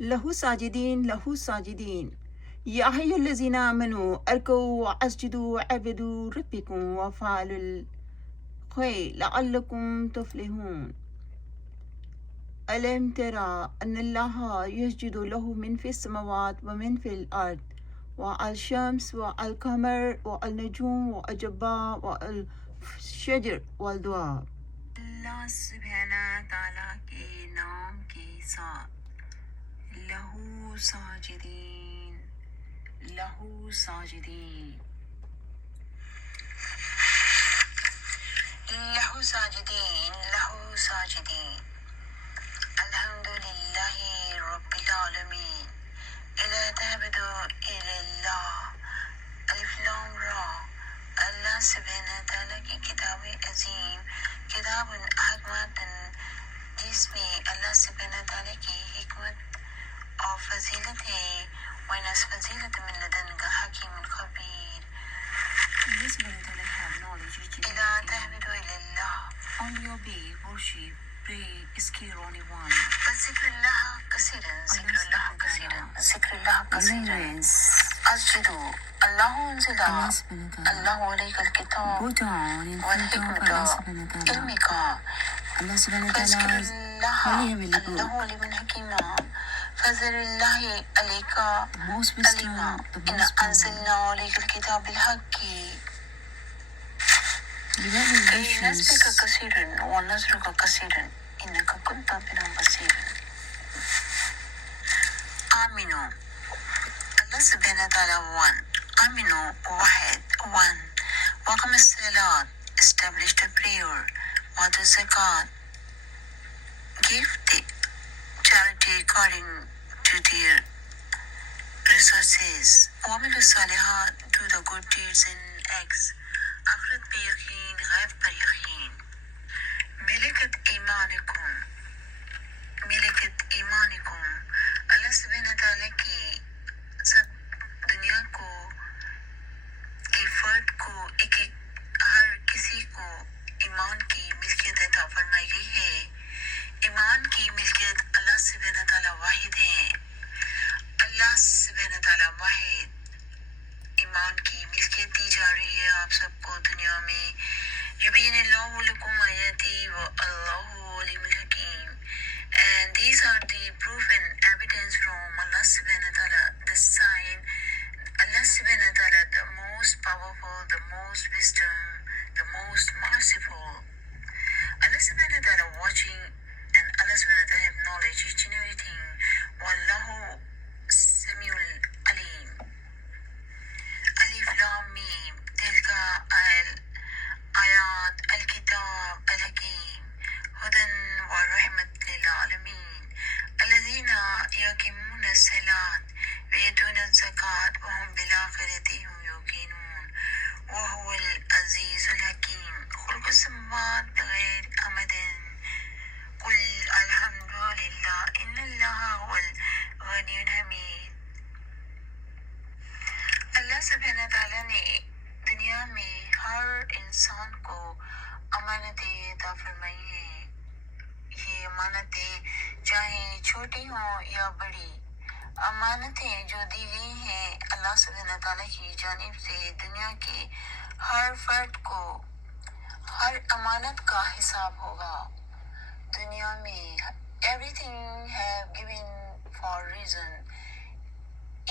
له ساجدين له ساجدين يا أيها الذين آمنوا اركعوا واسجدوا وعبدوا ربكم وافعلوا الخير لعلكم تفلحون ألم ترى أن الله يسجد له من في السماوات ومن في الأرض والشمس والقمر والنجوم والجبال والشجر والدواب. اللہ سبحانہ تعالیٰ کے نام کے ساتھ لہو ساجدین لہو ساجدین لہو ساجدین لہو ساجدین الحمد للہ رب العالمین الا تعبدو الا اللہ الف لام را. اللہ سبحانہ تعالیٰ کی کتاب عظیم کتاب احکمات جس میں اللہ سبحانہ تعالیٰ کی حکمت اور فضیلت ہے. وَإِنَّ فضیلت من لدنک حکیم خبیر. Allah subhanahu wa ta'ala have knowledge which is إِلَا تَعْبُدُ إِلَى اللَّهِ. Only obey, worship, pray, is clear only one. فذكر الله كثيرا ذكر الله كثيرا ذكر الله كثيرا أسجدوا الله أنزل الله عليك الكتاب والحكمة علمك فذكر الله الله عليم حكيما فذر الله عليك علما إن أنزلنا عليك الكتاب بالحق كي نسبك كثيرا ونذكرك كثيرا إنك كنت بنا بصيرا. آمنوا. Allah subhanahu wa ta'ala one. Aminu wahid one. Waqam as-salat, established a prayer. What is zakat? Give the charity according to their resources. Wamilu salihat, do the good deeds and acts. Akhrat pe yaqeen, ghaib par yaqeen. Milikat imanikum. ملکت ایمانکم. اللہ سبحانہ تعالیٰ کی سب دنیا کو کی فرد کو ایک ہر کسی کو ایمان کی ملکیت عطا فرمائی گئی ہے. ایمان کی ملکیت اللہ سبحانہ تعالیٰ واحد ہے. اللہ سبحانہ تعالیٰ واحد ایمان کی ملکیت دی جا رہی ہے آپ سب کو دنیا میں. یبین اللہ لکم آیاتی و اللہ علیم الحکیم. And these are the proof and evidence from Allah subhanahu wa ta'ala, the sign. Allah subhanahu wa ta'ala, the most powerful, the most wisdom, the most merciful. Allah subhanahu wa ta'ala watching and Allah subhanahu wa ta'ala have knowledge each and everything. Wallahu samiul alim. Alif lam mim. Tilka ayat al-kitab al-hakim. هدى ورحمة للعالمين الذين يقيمون الصلاة ويؤتون الزكاة وهم بالآخرة هم يوقنون وهو العزيز الحكيم. خلق السماوات بغير أمد قل الحمد لله إن الله هو الغني الحميد. اللہ سبحانہ تعالیٰ نے دنیا میں ہر انسان کو امانتیں عطا فرمائی ہے. یہ امانتیں چاہے چھوٹی ہوں یا بڑی، امانتیں جو دی گئی ہیں اللہ سبحانہ تعالیٰ کی جانب سے دنیا کے ہر فرد کو ہر امانت کا حساب ہوگا. دنیا میں everything have given for reason.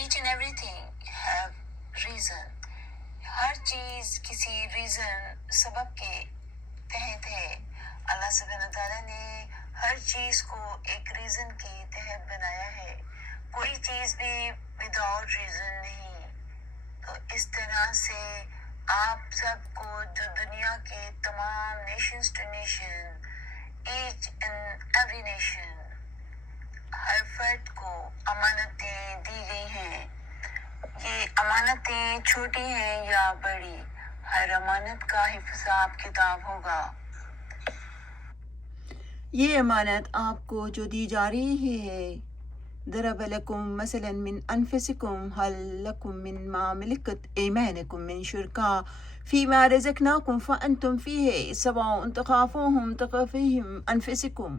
Each and everything have reason. ہر چیز کسی ریزن سبب کے تحت ہے. اللہ سبحانہ تعالیٰ نے ہر چیز کو ایک ریزن کے تحت بنایا ہے. کوئی چیز بھی وداؤٹ ریزن نہیں. تو اس طرح سے آپ سب کو جو دنیا کے تمام nations to nation each and every nation ہر فرد کو امانتیں دی گئی ہیں. یہ امانتیں چھوٹی ہیں یا بڑی، ہر امانت کا حساب کتاب ہوگا. یہ امانت آپ کو جو دی جا رہی ہے. ضرب لکم مثلا من انفسکم هل لکم مما ملکت ایمانکم من شرکاء فیما رزقناکم فانتم فیہ سواء تخافوہم کخیفتم انفسکم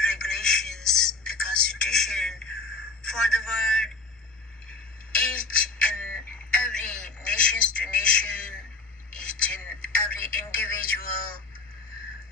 regulations, the constitution for the world, each and every nations to nation, each and every individual,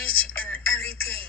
each and everything,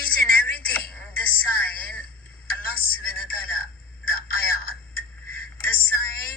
each and everything, the sign, Allah subhanahu wa ta'ala, the ayat, the sign,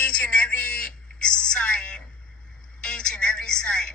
each and every sign, each and every sign,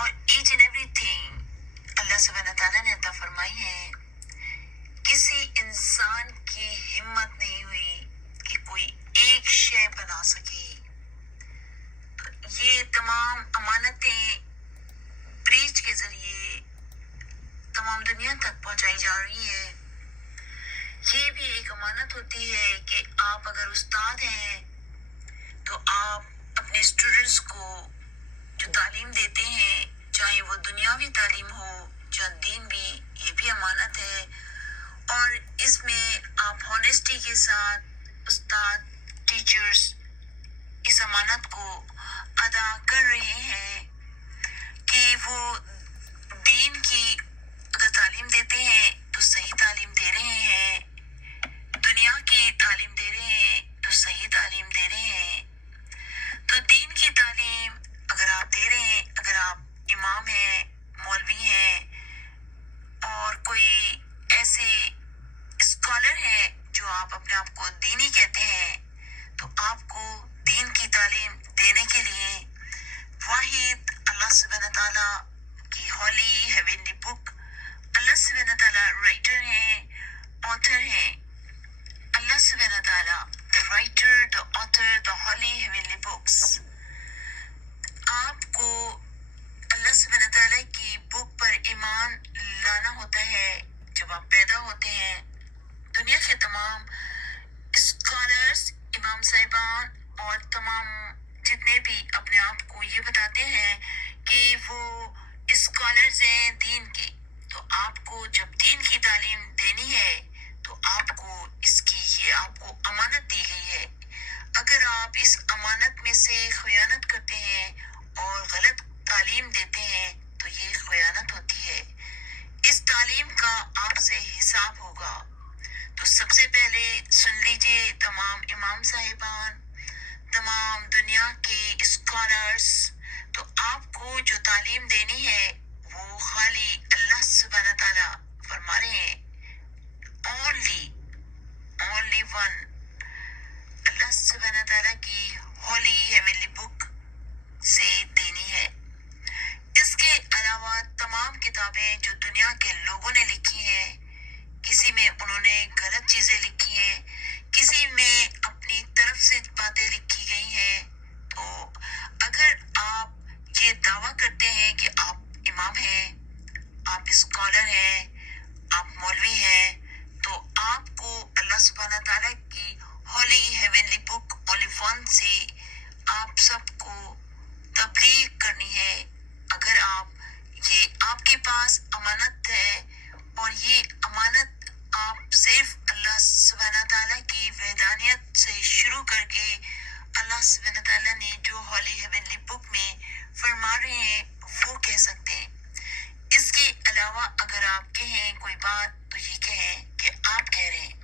اور H and every thing اللہ سبحانہ تعالیٰ نے عطا فرمائی ہے. کسی انسان کی ہمت نہیں ہوئی کہ کوئی ایک شے بنا سکے. یہ تمام امانتیں پریچ کے ذریعے تمام دنیا تک پہنچائی جا رہی ہے. یہ بھی ایک امانت ہوتی ہے کہ آپ اگر استاد ہیں تو آپ اپنے اسٹوڈنٹس کو جو تعلیم دیتے ہیں، چاہے وہ دنیاوی تعلیم ہو یا دین بھی، یہ بھی امانت ہے. اور اس میں آپ ہونیسٹی کے ساتھ استاد ٹیچرز اس امانت کو ادا کر رہے ہیں کہ وہ دین کی اگر تعلیم دیتے ہیں تو صحیح تعلیم دے رہے ہیں، دنیا کی تعلیم دے رہے ہیں تو صحیح تعلیم دے رہے ہیں. تو دین کی تعلیم اگر آپ دے رہے ہیں، اگر آپ امام ہیں، مولوی ہیں اور کوئی ایسے اسکالر ہیں جو آپ اپنے آپ کو دینی کہتے ہیں، تو آپ کو دین کی تعلیم دینے کے لیے واحد اللہ سبحانہ تعالیٰ کی ہولی ہیونلی بک، اللہ سبحانہ تعالیٰ رائٹر ہیں، آتھر ہیں. اللہ سبحانہ تعالیٰ the writer, the author, the holy heavenly books. آپ کو اللہ سبحانہ تعالیٰ کی بک پر ایمان لانا ہوتا ہے. جب آپ پیدا ہوتے ہیں، دنیا کے تمام اسکالرز، امام صاحبان اور تمام جتنے بھی اپنے آپ کو یہ بتاتے ہیں کہ وہ اسکالرز ہیں دین کے، تو آپ کو جب دین کی تعلیم دینی ہے تو آپ کو اس کی یہ آپ کو امانت دی گئی ہے. اگر آپ اس امانت میں سے خیانت کرتے ہیں اور غلط تعلیم دیتے ہیں تو یہ خیانت ہوتی ہے. اس تعلیم کا آپ سے حساب ہوگا. تو سب سے پہلے سن لیجئے تمام امام صاحبان، تمام دنیا کے اسکالرز، تو آپ کو جو تعلیم دینی ہے وہ خالی اللہ سبحانہ تعالیٰ فرما رہے ہیں، only one، اللہ سبحانہ تعالیٰ کی ہولی ہیونلی بک سے دینی ہے. اس کے علاوہ تمام کتابیں جو دنیا کے لوگوں نے لکھی ہیں، کسی میں انہوں نے غلط چیزیں لکھی ہیں، کسی میں اپنی طرف سے باتیں لکھی گئی ہیں. تو اگر آپ یہ دعویٰ کرتے ہیں کہ آپ امام ہیں، آپ اسکالر ہیں، آپ مولوی ہیں، تو آپ کو اللہ سبحانہ تعالیٰ کی ہولی ہیونلی بک اونلی ون سے آپ سب کو تبلیغ کرنی ہے. اگر یہ آپ کے پاس امانت ہے اور یہ امانت آپ صرف اللہ سبحانہ تعالیٰ کی وحدانیت سے شروع کر کے اللہ سبحانہ تعالیٰ نے جو ہولی ہیونلی بک میں فرما رہے ہیں وہ کہہ سکتے ہیں. اس کے علاوہ اگر آپ کہیں کوئی بات تو یہ کہیں کہ آپ کہہ رہے ہیں.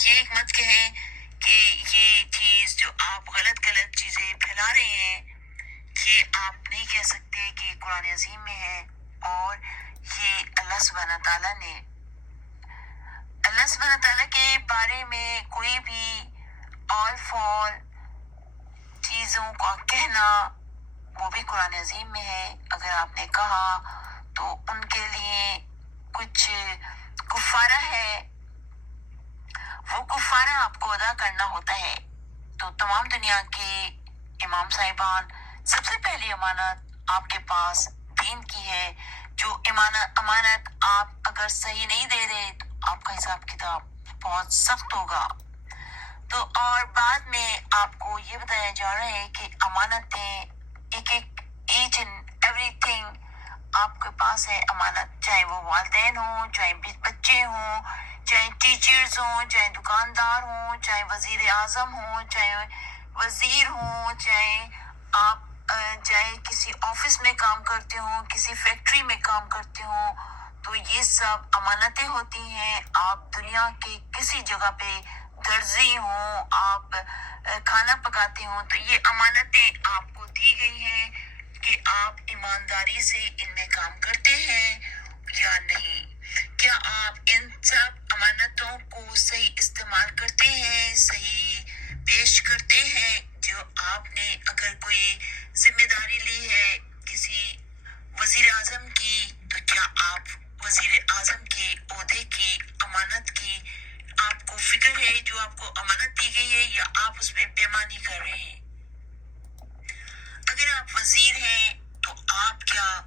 یہ مت کہیں کہ یہ چیز جو آپ غلط چیزیں پھیلا رہے ہیں یہ آپ نہیں کہہ سکتے کہ قرآن عظیم میں ہے. اور یہ اللہ سبحانہ تعالیٰ کے بارے میں کوئی بھی آل فال چیزوں کا کہنا وہ بھی قرآن عظیم میں ہے. اگر آپ نے کہا تو ان کے لیے کچھ کفارہ ہے، وہ کفارہ آپ کو ادا کرنا ہوتا ہے. تو تمام دنیا کے امام صاحبان، سب سے پہلی امانت آپ کے پاس دین کی ہے. جو امانت آپ اگر صحیح نہیں دے رہے تو آپ کا حساب کتاب بہت سخت ہوگا. تو اور بعد میں آپ کو یہ بتایا جا رہا ہے کہ امانتیں ایچ اینڈ ایوری تھنگ آپ کے پاس ہے امانت، چاہے وہ والدین ہوں، چاہے بچے ہوں، چاہے ٹیچرز ہوں، چاہے دکاندار ہوں، چاہے وزیر اعظم ہوں، چاہے وزیر ہوں، چاہے کسی آفس میں کام کرتے ہوں، کسی فیکٹری میں کام کرتے ہوں، تو یہ سب امانتیں ہوتی ہیں. آپ دنیا کے کسی جگہ پہ درزی ہوں، آپ کھانا پکاتے ہوں، تو یہ امانتیں آپ کو دی گئی ہیں کہ آپ ایمانداری سے ان میں کام کرتے ہیں یا نہیں. کیا آپ ان سب امانتوں کو صحیح استعمال کرتے ہیں، صحیح پیش کرتے ہیں؟ جو آپ نے اگر کوئی ذمہ داری لی ہے کسی وزیر آپ اس میں بےمانی کر رہے ہیں. اگر آپ وزیر ہیں تو آپ کیا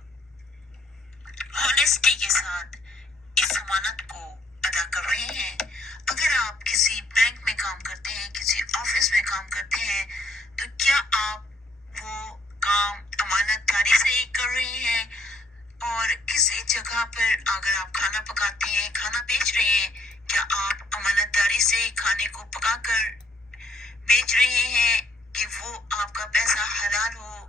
ہونیسٹی کے ساتھ اس امانت کو ادا کر رہے ہیں؟ اگر آپ کسی بینک میں کام کرتے ہیں، کسی آفس میں کام کرتے ہیں، تو کیا آپ وہ کام امانت داری سے ہی کر رہے ہیں؟ اور کسی جگہ پر اگر آپ کھانا پکاتے ہیں، کھانا بیچ رہے ہیں، کیا آپ امانت داری سے کھانے کو پکا کر بیچ رہے ہیں کہ وہ آپ کا پیسہ حلال ہو؟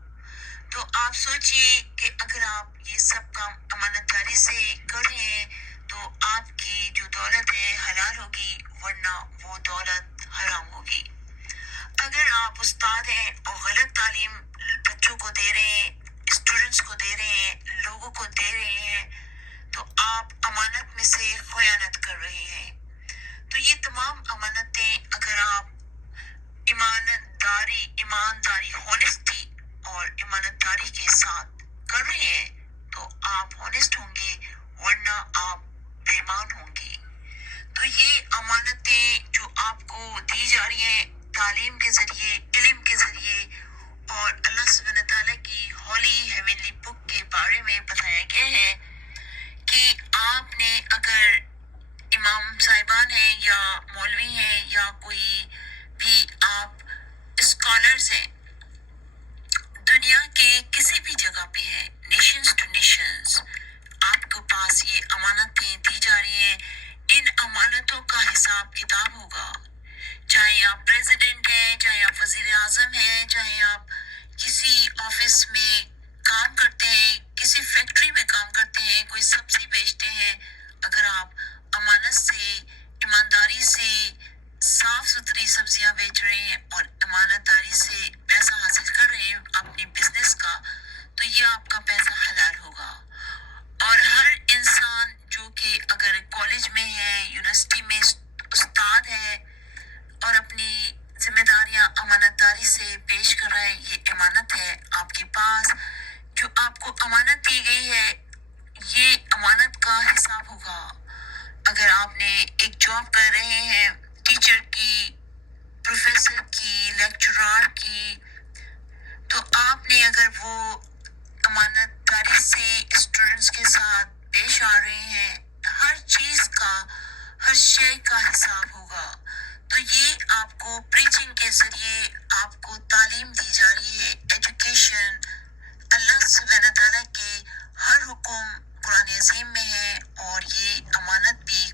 تو آپ سوچئے کہ اگر آپ یہ سب کام امانت داری سے کر رہے ہیں تو آپ کی جو دولت ہے حلال ہوگی، ورنہ وہ دولت حرام ہوگی. اگر آپ استاد ہیں اور غلط تعلیم بچوں کو دے رہے ہیں، اسٹوڈنٹس کو دے رہے ہیں، لوگوں کو دے رہے ہیں، تو آپ امانت میں سے خیانت کر رہے ہیں. تو یہ تمام امانتیں اگر آپ ایمانداری ہونیسٹی اور ایمانداری کے ساتھ کر رہے ہیں تو آپ ہونیسٹ ہوں گے، ورنہ آپ بےمان ہوں گے. تو یہ امانتیں جو آپ کو دی جا رہی ہیں تعلیم کے ذریعے، علم کے ذریعے، اور اللہ سبحانہ تعالیٰ کی ہولی ہیونلی بک کے بارے میں بتایا گیا ہے کہ آپ نے اگر امام صاحبان ہیں یا مولوی ہیں یا کوئی بھی آپ اسکالرز ہیں، دنیا کے کسی بھی جگہ پہ ہیں، نیشنز ٹو نیشنز، آپ کے پاس یہ امانتیں دی جا رہی ہیں. ان امانتوں کا حساب کتاب ہوگا. چاہے آپ پریزیڈنٹ ہیں، چاہے آپ وزیر اعظم ہیں، چاہے آپ کسی آفس میں کام کرتے ہیں، کسی فیکٹری میں کام کرتے ہیں، کوئی سبزی بیچتے ہیں، اگر آپ امانت سے، ایمانداری سے صاف ستھری سبزیاں بیچ رہے ہیں اور امانت داری سے پیسہ حاصل کر رہے ہیں اپنی بزنس کا، تو یہ آپ کا پیسہ حلال ہوگا. اور ہر انسان جو کہ اگر کالج میں ہے، یونیورسٹی میں استاد ہے اور اپنی ذمہ داریاں امانت داری سے پیش کر رہا ہے، یہ امانت ہے آپ کے پاس. جو آپ کو امانت دی گئی ہے، یہ امانت کا حساب ہوگا. اگر آپ نے ایک جاب کر رہے ہیں، ٹیچر کی، پروفیسر کی، لیکچرار کی، تو آپ نے اگر وہ امانت داری سے اسٹوڈنٹس کے ساتھ پیش آ رہے ہیں، ہر چیز کا، ہر شے کا حساب ہوگا. تو یہ آپ کو پریچنگ کے ذریعے آپ کو تعلیم دی جا رہی ہے، ایجوکیشن. اللہ سبحانہ تعالیٰ کے ہر حکم قرآن عظیم میں ہے، اور یہ امانت بھی